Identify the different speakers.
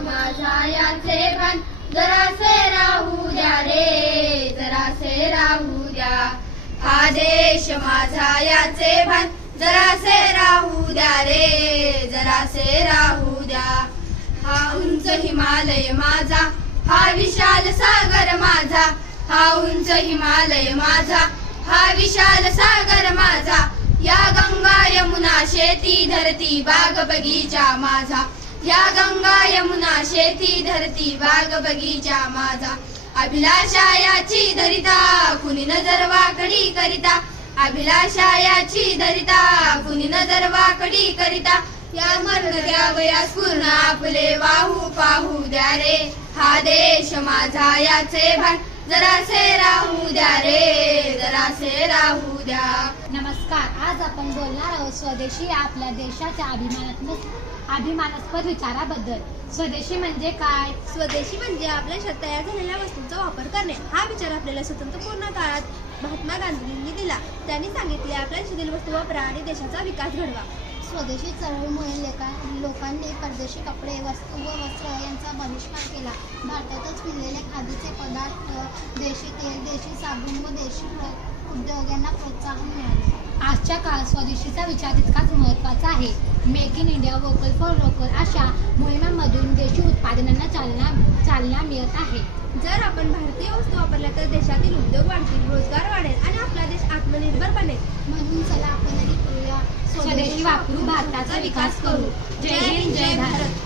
Speaker 1: माझा याचे भान जरासे राहू द्या रे, जरासे राहू द्या. हा देश माझा याचे भान जरासे राहू द्या रे, जरासे राहू द्या. हा उंच हिमालय माझा, हा विशाल सागर माझा, हा उंच हिमालय माझा, हा विशाल सागर माझा. या गंगा यमुना शेती धरती बाग बगीचा माझा, या गंगा यमुना शेती धरती बाग बगीचा माझा. अभिलाषा याची धरिता कुणी नजर वाकडी करिता, अभिलाषा याची धरिता कुणी नजर वाकडी करिता. या मर्ग द्यावयास पूर्ण आपले वाहू पाहू द्या रे, हा देश माझा याचे भान जरासे राहू द्या रे, जरासे राहू द्या.
Speaker 2: नमस्कार. आज आपण बोलणार आहोत स्वदेशी या आपल्या देशाच्या अभिमानास्पद विचाराबद्दल. स्वदेशी म्हणजे काय?
Speaker 3: स्वदेशी म्हणजे आपल्या देशात तयार झालेल्या वस्तूंचा वापर करणे. हा विचार आपल्याला स्वतंत्रपूर्ण काळात महात्मा गांधींनी दिला. त्यांनी सांगितले आपल्या देशातील वस्तू वापरा आणि देशाचा विकास घडवा.
Speaker 2: स्वदेशी चळवळीमुळे लोकांनी परदेशी कपडे वस्तू व वस्त्र यांचा बहिष्कार केला. भारतातच पिकलेले खादीचे पदार्थ, देशी तेल, देशी साबण व देशी उद्योगांना प्रोत्साहन मिळाले. आजच्या काळात स्वदेशीचा विचार तितकाच महत्त्वाचा आहे. Make in India, vocal for local अशा मोहिमांमधून देशी उत्पादनांना चालना मिळत आहे.
Speaker 3: जर आपण भारतीय वस्तू वापरल्या तर देशातील उद्योग वाढतील, रोजगार वाढेल आणि आपला देश आत्मनिर्भर बनेल.
Speaker 2: म्हणून चला आपणही करूया स्वदेशी वापरू, भारताचा विकास करू. जय हिंद, जय भारत.